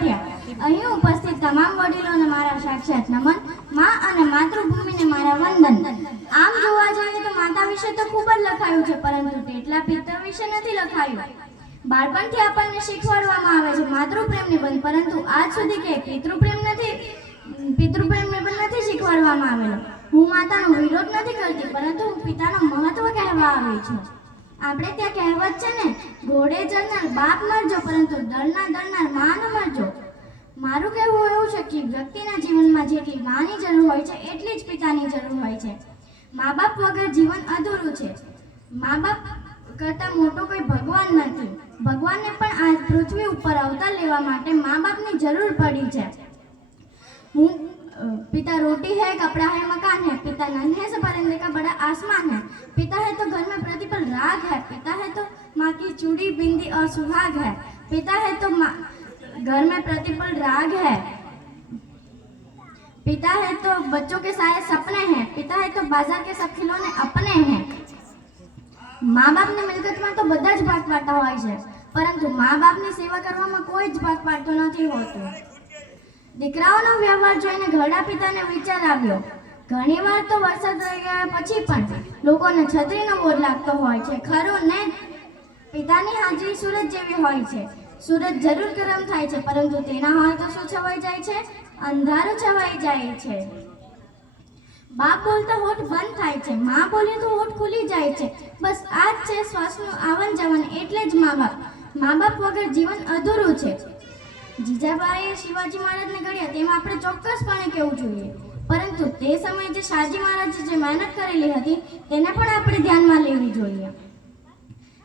થયા। અહીં ઉપસ્થિત તમામ વડીલોને મારા સાક્ષાત નમન, મા અને માતૃભૂમિને મારા વંદન। આમ જોવા જઈએ તો માતા વિશે તો ખૂબ જ લખાયું છે, પરંતુ તેટલા પિતા વિશે નથી લખાયું। બાળપણથી આપણને શીખવાડવામાં આવે છે માતૃપ્રેમ નિબંધ, પરંતુ આજ સુધી કે પિતૃપ્રેમ નિબંધ નથી શીખવાડવામાં આવેલો। હું માતાનો વિરોધ નથી કરતી, પરંતુ હું પિતાનું મહત્વ કહેવા આવી છું। આપણે ત્યાં કહેવત છે ને, ઘોડે ચડનાર બાપ મરજો, પરંતુ દળનાર માં ન મરજો। મારું કહેવું એવું છે કે વ્યક્તિના જીવનમાં જેટલી માની જરૂર હોય છે એટલી જ પિતાની જરૂર હોય છે। મા બાપ વગર જીવન અધૂરું છે। મા બાપ કરતાં મોટો કોઈ ભગવાન નથી। ભગવાનને પણ આ પૃથ્વી ઉપર અવતાર લેવા માટે મા બાપની જરૂર પડી છે। पिता रोटी है, कपड़ा है, मकान है, पिता नन्हे से परिंदे का बड़ा आसमान है। पिता है तो घर में प्रतिपल राग है, पिता है तो माँ की चूड़ी बिंदी और सुहाग है। पिता है तो घर में प्रतिपल राग है, पिता है तो बच्चों के सारे सपने हैं, पिता है तो बाजार के सब खिलौने अपने हैं। माँ बाप ने मिलकत में तो બધા જ ભાગ પાડતા હોય છે, પરંતુ મા બાપની સેવા કરવામાં કોઈ જ ભાગ પાડતો નથી હોતો। દીકરાઓનો વ્યવહાર જોઈને ઘરડા પિતાને વિચાર આવ્યો। ઘણીવાર તો વરસાદ રહી ગયા પછી પણ લોકોને છત્રીનો બોજ લાગતો હોય છે, ખરું ને? પિતાની હાજરી સૂરજ જેવી હોય છે। સૂરજ જરૂર ગરમ થાય છે, પરંતુ તેના હોય તો શું છવાઈ જાય છે? અંધારું છવાઈ જાય છે। બાપ બોલતા હોઠ બંધ થાય છે, માં બોલે તો હોઠ ખુલી જાય છે। બસ આ જ છે શ્વાસનું આવન જાવન, એટલે જ મા બાપ। મા બાપ વગર જીવન અધૂરું છે। જીજાબાઈએ શિવાજી મહારાજને ઘડ્યા તેમાં આપણે ચોક્કસપણે કહેવું જોઈએ, પરંતુ તે સમયે જે શાહજી મહારાજે જે મહેનત કરેલી હતી તેને પણ આપણે ધ્યાનમાં લેવી જોઈએ।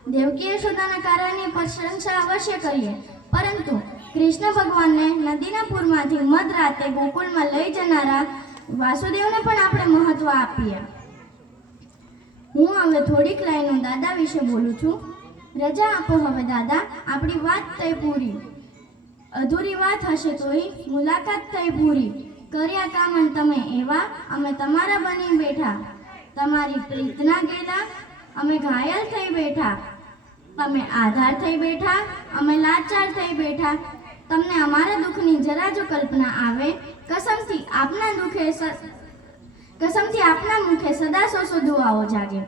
દેવકી યશોદાના કાર્યની પ્રશંસા અવશ્ય કરીએ, પરંતુ કૃષ્ણ ભગવાનને નદીના પૂરમાંથી મધરાતે ગોકુળમાં લઈ જનારા વાસુદેવને પણ આપણે મહત્વ આપીએ। હું હવે થોડીક લાઈનો દાદા વિશે બોલું છું। રજા આપો હવે દાદા, આપણી વાત થઈ પૂરી। અધૂરી વાત હશે તોય મુલાકાત થઈ પૂરી। કર્યા કામ તમે એવા, અમે તમારા બની બેઠા। તમારી પ્રીતના ગેલા અમે ઘાયલ થઈ બેઠા। તમે આધાર થઈ બેઠા, અમે લાચાર થઈ બેઠા। તમને અમારા દુઃખની જરા જો કલ્પના આવે, કસમથી આપના મુખે સદા સો દુઆઓ જાગે।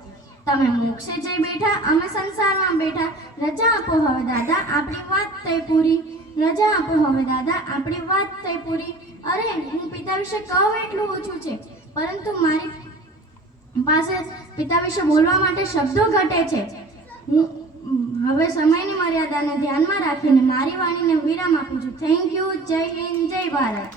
તમે મોક્ષે જઈ બેઠા, અમે સંસારમાં બેઠા। રજા આપો હવે દાદા, આપણી વાત થઈ પૂરી। રજા આપો હવે દાદા, આપણી વાત થઈ પૂરી। અરે, હું પિતા વિશે કહું એટલું ઓછું છે, પરંતુ મારી પાસે પિતા વિશે બોલવા માટે શબ્દો ઘટે છે। હું હવે સમયની મર્યાદાને ધ્યાનમાં રાખીને મારી વાણીને વિરામ આપું છું। Thank you. જય હિન્દ, જય ભારત।